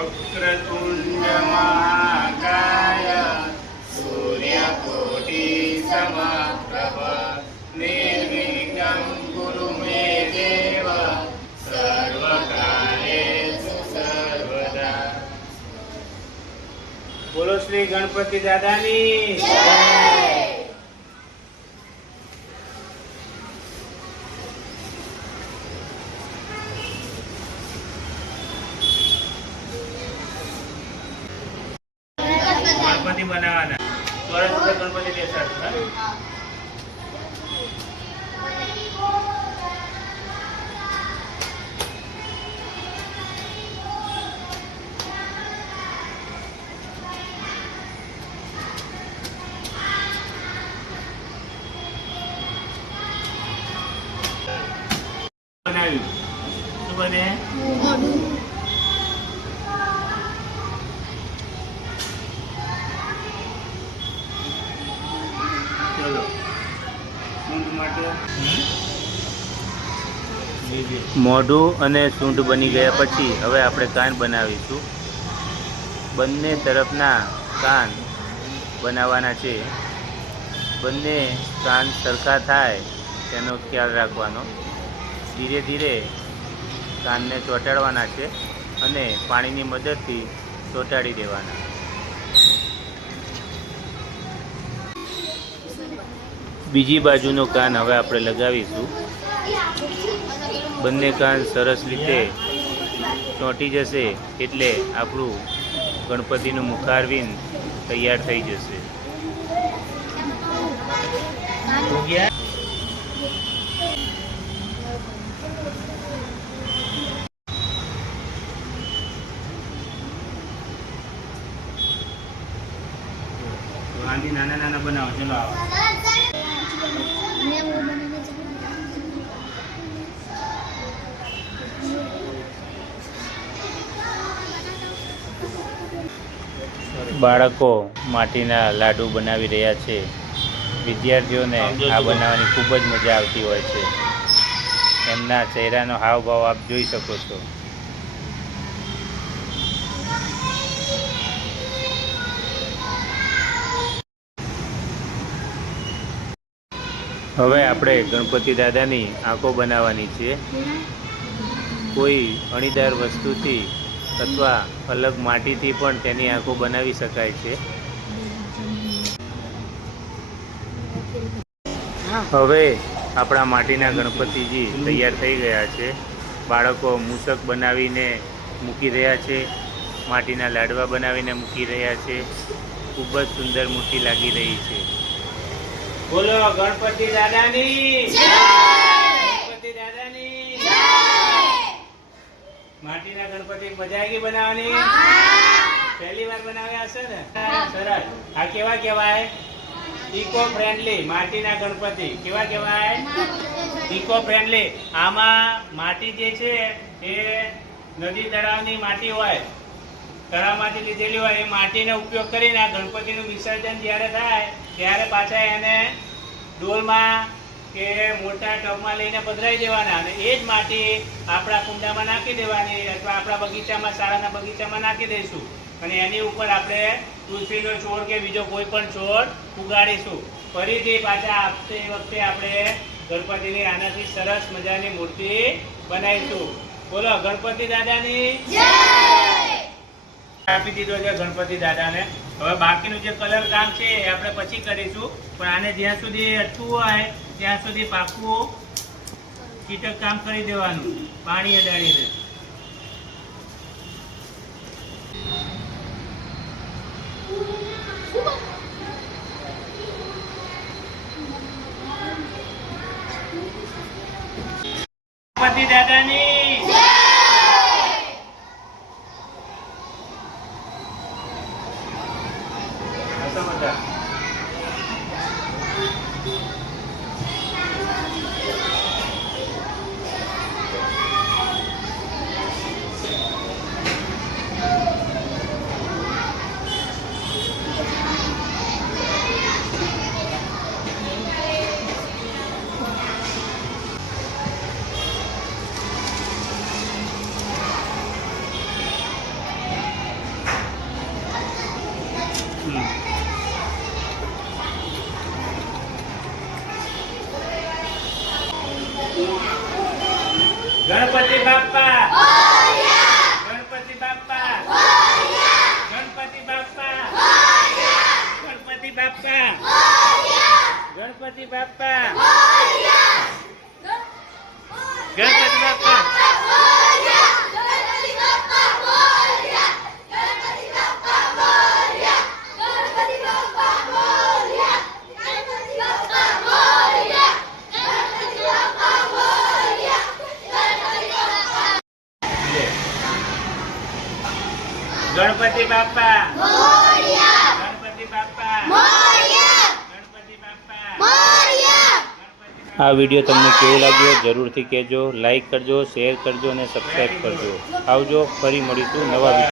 વક્રતુંડ મહાકાય સૂર્યકોટિ સમપ્રભ નિર્વિઘ્नं કુરુ મે દેવ સર્વકાર્યેષુ સર્વદા। બોલો શ્રી ગણપતિ દાદાની જય। गणपति बनावाना चौरस पर गणपति बेसाडो। बनाव्યું શું બને? મોઢું અને સૂંઢ બની ગયા પછી હવે આપણે કાન બનાવીશું। બંને તરફના કાન બનાવવાના છે। બંને કાન સરખા થાય તેનો ખ્યાલ રાખવાનો। ધીરે ધીરે કાનને ચોંટાડવાના છે અને પાણીની મદદથી ચોંટાડી દેવાના। બીજી બાજુનો કાન હવે આપણે લગાવીશું। બંને કાન સરસ રીતે ચોંટી જશે એટલે આપણું ગણપતિનું મુખારવિંદ તૈયાર થઈ જશે। નાના નાના બનાવો। ચલો આવો। બાળકો માટીના લાડુ બનાવી રહ્યા છે। વિદ્યાર્થીઓને આ બનાવવાની ખૂબ જ મજા આવતી હોય છે। એમના ચહેરાનો હાવભાવ આપ જોઈ શકો છો। હવે આપણે ગણપતિ દાદાની આંખો બનાવવાની છે। કોઈ અણીદાર વસ્તુથી અથવા અલગ માટીથી પણ તેની આંખો બનાવી શકાય છે। હવે આપણા માટીના ગણપતિજી તૈયાર થઈ ગયા છે। બાળકો મૂષક બનાવીને મૂકી રહ્યા છે, માટીના લાડવા બનાવીને મૂકી રહ્યા છે। ખૂબ જ સુંદર મૂર્તિ લાગી રહી છે। બોલો ગણપતિ દાદાની જય। ગણપતિ દાદાની જય। માટીના ગણપતિ મજા આવી બનાવવાની? પહેલી વાર બનાવ્યા હશે ને? સરસ। આ કેવા કહેવાય? ઇકો ફ્રેન્ડલી માટીના ગણપતિ। કેવા કહેવાય? Eco friendly. આમાં માટી જે છે એ નદી તળાવની માટી હોય, તળાવમાંથી લીધેલી હોય, એ માટીનો ઉપયોગ કરીને આ ગણપતિનું વિસર્જન જ્યારે થાય ત્યારે પાછા એને ડોલમાં કે મોટા ટબમાં લઈને પધરાવી દેવાના અને એ જ માટી આપણા કુંડામાં નાખી દેવાની અથવા આપણા બગીચામાં, શાળાના બગીચામાં નાખી દઈશું અને એની ઉપર આપણે તુલસીનો છોડ કે બીજો કોઈ પણ છોડ ઉગાડીશું। ફરીથી પાછા આવતી વખતે આપણે ગણપતિની આનાથી સરસ મજાની મૂર્તિ બનાવીશું। બોલો ગણપતિ દાદાની જય। આપી દીધો છે ગણપતિ દાદાને। હવે બાકીનું જે કલર કામ છે એ આપણે પછી કરીશું, પણ આને જ્યાં સુધી અટકવું હોય ત્યાં સુધી પાકું કીટક કામ કરી દેવાનું પાણી અડાડીને। ગણપતિ દાદાની જય। ગણપતિ બાપ્પા ગણપતિ બાપ્પા ગણપતિ બાપ્પા ગણપતિ બાપ્પા ગણપતિ બાપ્પા ગણપતિ બાપ્પા ગણપતિ બાપ્પા ગણપતિ બાપ્પા ગણપતિ બાપ્પા. આ વિડીયો તમને કેવો લાગ્યો જરૂરથી કહેજો. લાઈક કરજો, શેર કરજો અને સબસ્ક્રાઈબ કરજો. આવજો, ફરી મળીશું નવા વિડીયો.